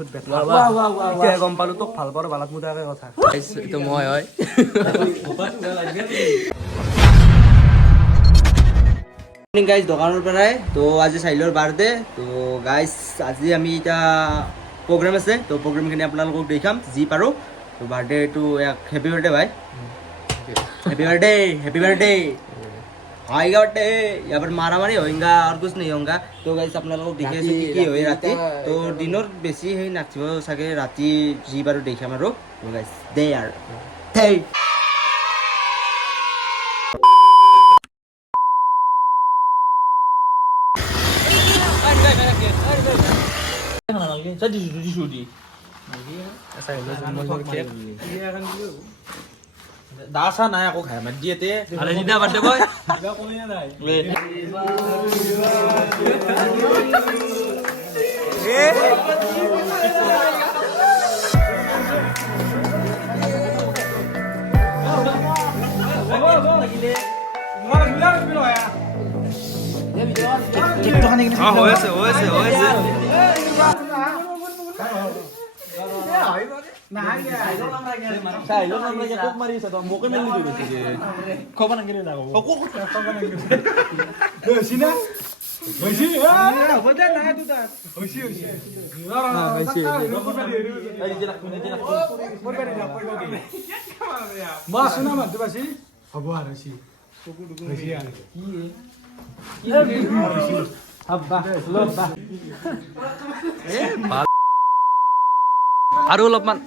বহুত বেয়া গম পালো তোক ভাল পাওঁ বালাত মুদাকে কথা এইটো মই হয় গাইজ দোকানৰ পৰাই তো আজি চাইলৰ বাৰ্থডে তো গাইজ আজি আমি এতিয়া প্ৰগ্ৰেম আছে তো প্ৰগ্ৰেমখিনি আপোনালোকক দেখাম যি পাৰোঁ তো বাৰ্থডেটো হেপী বাৰ্থডে ভাই हैप्पी बर्थडे आएगा बर्थडे यहाँ पर मारा मारी होगा और कुछ नहीं होगा तो गाइस अपना लोग देखे कि हो राति तो दिनर बेसी है नाचिब सके राति जी बारो देखाम आरो तो गाइस दे यार हे দাসা নাই আকৌ খাই মাত দিয়েতে আরে দিদা বার্থডে বয় আৰু অলপমান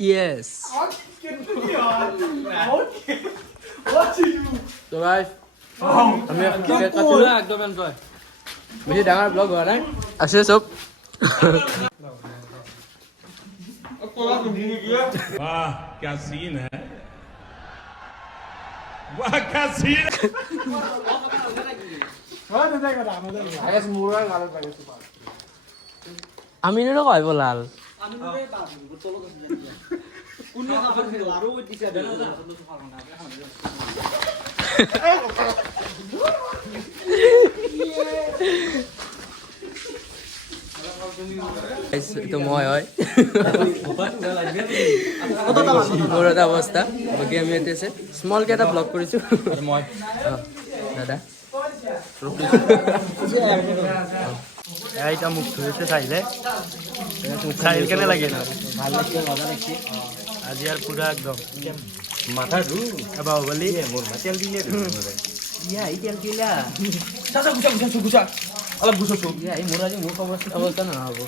ইয়েস তো গাইস আমি কেক কাটিলো একদম এনজয় বেছি ডাঙৰ ব্লগ হোৱা নাই আছে চব वाह क्या सीन है वाह क्या सीन আমি নো কয় বলাল এইটো মই হয় মোৰ এটা অৱস্থা বাকী আমি ইয়াতে আছে স্মল কে এটা ব্লগ কৰিছো মই দাদা এইটা মুখ ধুইছে চাইলে চাইল কেনে লাগে ভাল লাগছে মজা লাগছে আজি আর পুরা একদম মাথা ধু এবা বলি মোর তেল দিলে ইয়া এই তেল দিলা চাচা গুছা অলপ গুছছো ইয়া এই মোর আজি মুখ অবস্থা না হবো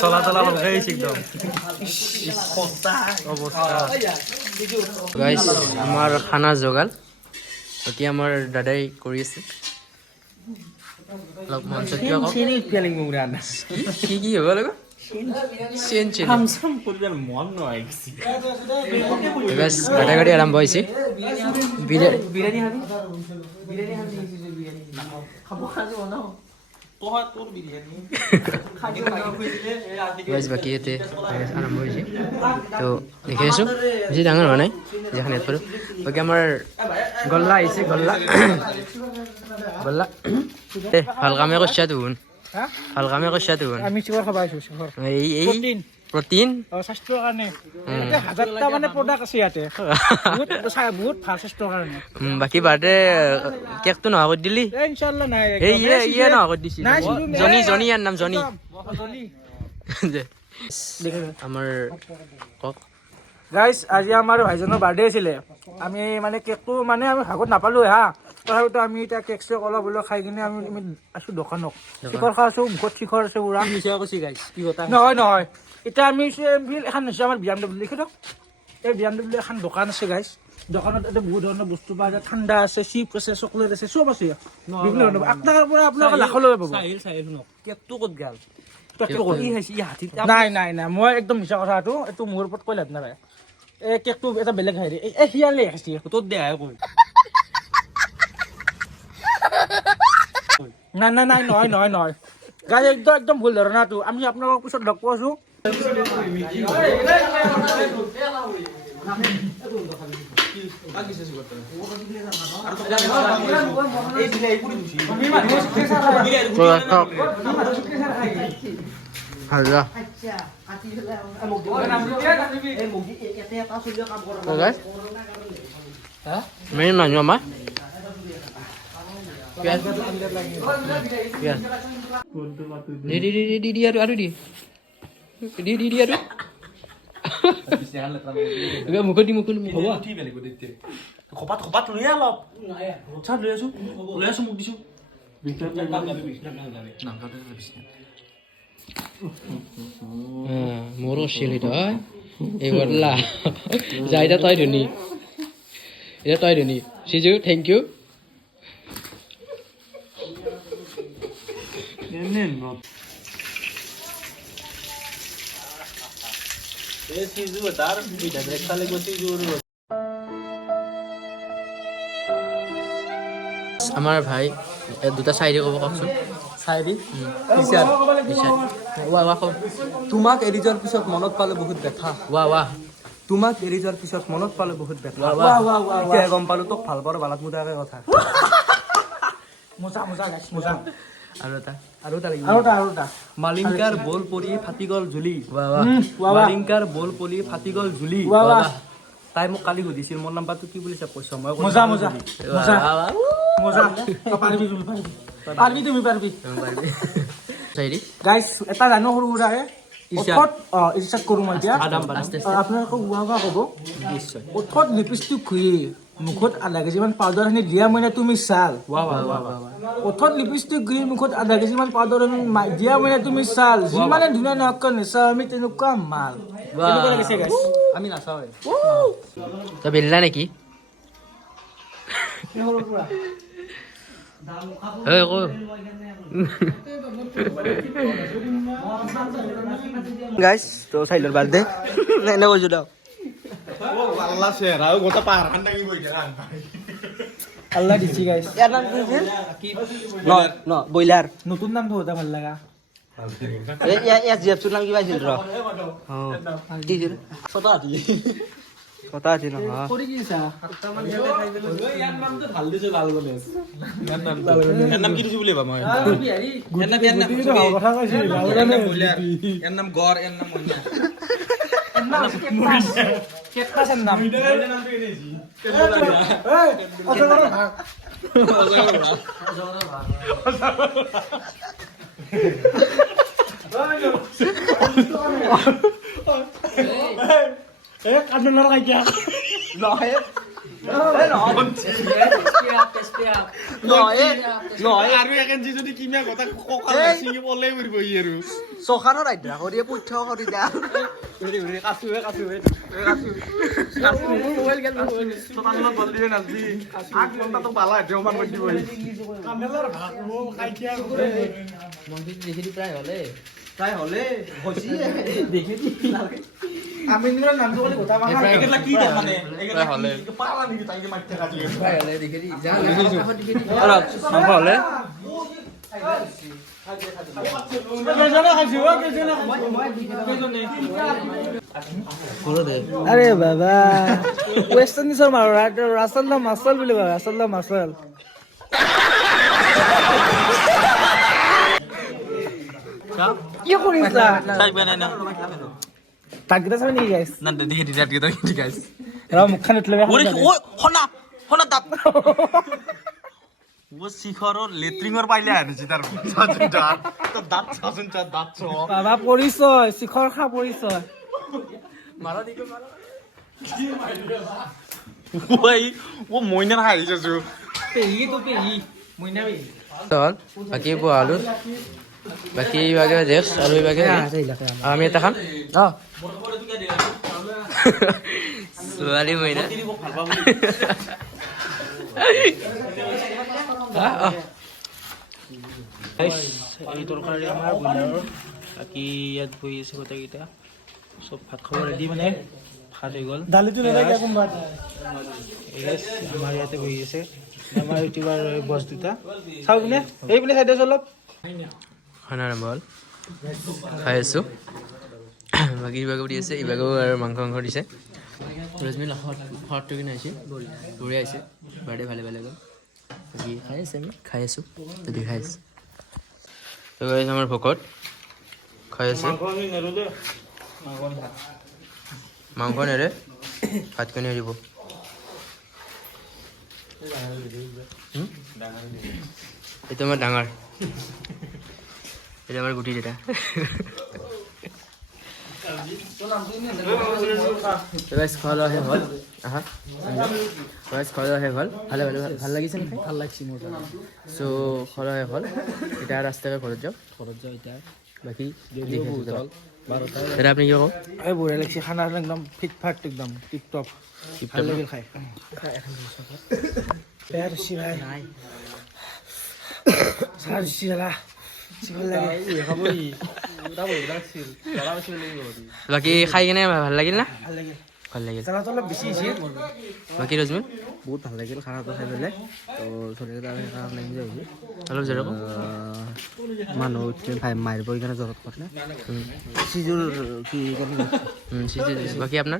চলা চলা লগাইছে একদম অবস্থা গাইস আমার খানা জোগাল বাকি আমার দাদাই কৰি আছে অলপ মঞ্চ কিয় কওক কি হ'ব লাগিব চেন চেন হামসাম কৰিলে মন নহয় কিছু গাইস গাড়ি আৰম্ভ হৈছে বিৰিয়ানি খাবি বিৰিয়ানি খাবো বনাও তোৰ বিৰিয়ানি গাইস বাকি এতে আৰম্ভ হৈছে তো দেখি আছো বেছি ডাঙৰ হোৱা নাই যেখানে পাৰো বাকি আমাৰ গল্লা আহিছে গল্লা ভাল কামে কৰিছা তুন ভাল কামে কৰিছা তুন আমি চিকৰ খাবা আইছো চিকৰ এই প্ৰটিন স্বাস্থ্যৰ কাৰণে এটা হাজাৰটা মানে প্ৰডাক্ট আছে ইয়াতে বহুত ভাল স্বাস্থ্যৰ কাৰণে বাকি বাদে কেকটো নহা কৰি দিলি ইনশাআল্লাহ নাই এই ইয়ে নহা কৰি দিছি জনি ইয়াৰ নাম জনি আমাৰ কক গাইস আজি আমাৰ ভাইজনৰ বাৰ্থডে আছিলে আমি মানে কেকটো মানে আমি ভাগত নাপালো হা তথাপিতো আমি এতিয়া কেক চেক অলপ অলপ খাই কিনে আমি আছো দোকানত শিখৰ খাইছো মুখত শিখৰ আছে পুৰা মিছা কৈছি গাইস কি কথা নহয় এতিয়া আমি এখন আছে আমাৰ BMW লিখি দিয়ক এই BMW এখন দোকান আছে গাইস দোকানত এটা বহুত ধৰণৰ বস্তু পায় ঠাণ্ডা আছে চিপ আছে চকলেট আছে চব আছে বিভিন্ন ধৰণৰ আপোনাৰ পৰা আপোনালোকে লাখলৈ পাব চাহিল শুনক কেকটো ক'ত গাল নাই মই একদম মিছা কথা এইটো মোৰ ওপৰত কৈ লাভ নাই এই কেকটো এটা বেলেগ হেৰি এই হিয়ালে আছে তোৰ দেহাই কৈ নাই নহয় গাই একদম ভুল ধাৰণাটো আমি আপোনালোকক পিছত লগ পোৱাছো হাল্লা মেইন মানুহ আমাৰ দি আৰু দি আৰু মুখত দি মুখ হ'ব খপাত লৈ অলপ চাট লৈ আছো মোক দিছো মোৰো চিলি তই এইবাৰ লা যা এতিয়া তই ধুনি সিজু থেংক ইউ আমাৰ ভাই দুটা চাইডে ক'ব কওকচোন চাইৰি তোমাক এৰি যোৱাৰ পিছত মনত পালে বহুত ব্যথা তোমাক এৰি যোৱাৰ পিছত মনত পালে বহুত ব্যথা এতিয়া গম পালো তোক ভাল পাওঁ বালাত মুদাকে কথা আৰু এটা মালিংকাৰ বল পৰি ফাটি গ'ল জুলি মালিংকাৰ বল পৰি ফাটি গ'ল জুলি তাই মোক কালি সুধিছিল মোৰ নাম্বাৰটো কি বুলি কৈছ মই পাৰবি গাইছ এটা জানো সৰু সুৰাকে ইচ্ছাত কৰোঁ মই এতিয়া আপোনালোকক ক'ব ওঠত লিপষ্টিক ঘূৰি মুখত আধা কেজিমান পাউডাৰখিনি দিয়া মইনা তুমি চাল ওঠত লিপষ্টিক ঘূৰি মুখত আধা কেজিমান পাউডাৰ দিয়া মইনা তুমি চাল যিমানে ধুনীয়া নহওক নেচাওঁ আমি তেনেকুৱা মাল আমি নাচাওঁ তই বেলিলা নেকি গাইছ তো চাইলৰ বাৰ্থডে এনে কৈছো দক আল্লাহ দিছি গাইছ ইয়াৰ নাম কি আছিল ন ব্ৰইলাৰ নতুন নামটো হতে ভাল লাগা এছজিএফটোৰ নাম কিবা আছিল কি আছিল কথা আছিল কৰি কি চা ইয়াৰ নামটো ভাল দিছো লাল গণেশ ইয়াৰ নাম কি দিছো বুলি ভাবা মই ইয়াৰ নাম কথা কৈছিল ইয়াৰ নাম গড় ইয়াৰ নাম মইনা কেকটাছৰ নাম নামটো এনেছি এই অজগৰ ভাগ এই কান্দন লগাই দিয়া নহয় চখানৰ আধ্যা কৰি পুঠ কৰি প্ৰায় হলে আমি নামটো কথা কি মানে পালা নেকি তাই মাতি আরে বাবা ওয়েস্ট ইন্ডিজৰ মাৰো ৰাসল না মাছল বুলি কয় ৰাসল না মাছল কি কৰিছা তাগিটা চাবি নেকি গাইছ না দেখি তাগিটা কি গাইছ ৰ মুখখন উঠলে ওই হনা তাপ ও শিখৰৰ লেট্ৰিঙৰ পাইলে আনিছি তাৰ দাঁত চাচোন দাঁত চ বাবা পৰিচয় শিখৰ খা পৰিচয় মাৰা দিকে মাৰা ওই ও মইনাৰ হাই যাছো পেহি মইনা পেহি চল বাকি পোৱালো বাকি ইভাগে জেক্স আৰু ইভাগে আমি এটা খাম ছোৱালী মইনা এই তৰকাৰী আমাৰ ব্ৰইলাৰৰ বাকী ইয়াত বহি আছে গোটেইকেইটা চব ভাত খাব ৰেডি মানে ভাত হৈ গ'ল দালিটো আমাৰ ইয়াতে বহি আছে আমাৰ ইউটিউবাৰ বছ দুটা চাওঁ কোনে এই পিনে চাইডে অলপ খানাৰ বল খাই আছোঁ বাকী ইবাগেও দি আছে ইবাগেও আৰু মাংস দিছে ৰজমিল হটটো কিনে আহিছে বঢ়িয়া আহিছে বাৰ্থডে ভালে ভালে গ'ল বাকী খাই আছে আমি খাই আছোঁ যদি খাই আছে তো গাইছ আমাৰ ভকত খাই আছে মাংস নেৰে ভাতখিনি দিব এইটো আমাৰ ডাঙৰ এইটো আমাৰ গুটি দেতা খোৱা লোৱা শেষ হ'ল খোৱা লোৱা শেষ হ'ল ভালে ভালে ভাল লাগিছে নেকি ভাল লাগিছে মোৰ চ' খোৱা লোৱা শেষ হ'ল এতিয়া ৰাস্তাকে ঘৰত যাওঁ এতিয়া বাকী দাদা আপুনি কি ক'ব এই বঢ়িয়া লাগিছে খানা একদম ফিট ফাট একদম টিপ টপ ভাল লাগিল খাই বেয়া ৰুচি ভাই নাই চাহ ৰুচি দাদা বাকী খাই কেনে ভাল লাগিল না ভাল লাগিল জানাটো অলপ বেছি হৈছে বাকী ৰজমিন বহুত ভাল লাগিল খানাটো খাই পেলাই তো চলিকেইটা সেইকাৰণে এনজয় হৈছে অলপ জনাব মানুহ মাৰিব সেইকাৰণে জ্বৰত পাতলে চিজুৰ কি বাকী আপোনাৰ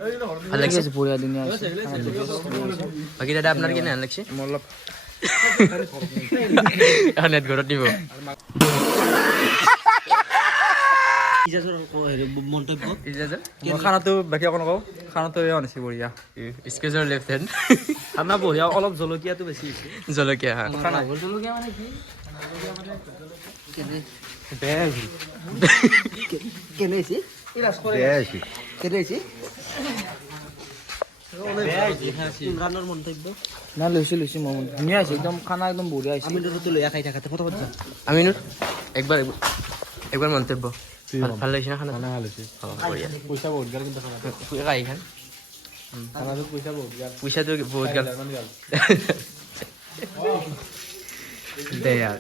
ভাল লাগিছে বঢ়িয়া দিনীয়া বাকী দাদা আপোনাৰ কেনে ভাল লাগিছে মোৰ অলপ নেট ঘৰত দিব মন্তব্য খানাটো বাকী অকণ কওঁ খানাটো আনিছে বঢ়িয়া স্কেচৰ লেফ্ট হেণ্ড খানা বঢ়িয়া অলপ জলকীয়াটো বেছি হৈছে জলকীয়া খানা জলকীয়া মানে কি বেয়া হৈছে কেনে হৈছে কেনে হৈছে ইমৰানৰ মন্তব্য না লৈছোঁ মই ধুনীয়া হৈছে একদম খানা একদম বঢ়িয়া হৈছে আমি তো লৈ খাই থাকাতে ফটো পাতি আমিনুৰ একবাৰ মন্তব্য ভাল লাগিছে না খানা ভাল হৈছে বঢ়িয়া পইচা বহুত গাল কিন্তু কাহি খান খানাটোত পইচা বহুত গাল পইচাটো বহুত গাল দে ইয়াৰ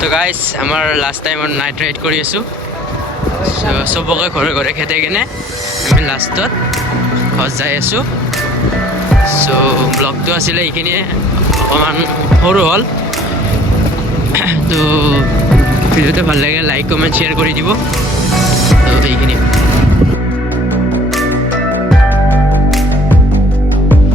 তো গাইজ আমাৰ লাষ্ট টাইমত নাইট ৰাইড কৰি আছোঁ চবকে ঘৰে ঘৰে খেদাই কিনে আমি লাষ্টত ঘৰত যাই আছোঁ চ' ব্লগটো আছিলে এইখিনিয়ে অকণমান সৰু হ'ল তো ভিডিঅ'টো ভাল লাগে লাইক কমেণ্ট শ্বেয়াৰ কৰি দিব তো এইখিনিয়ে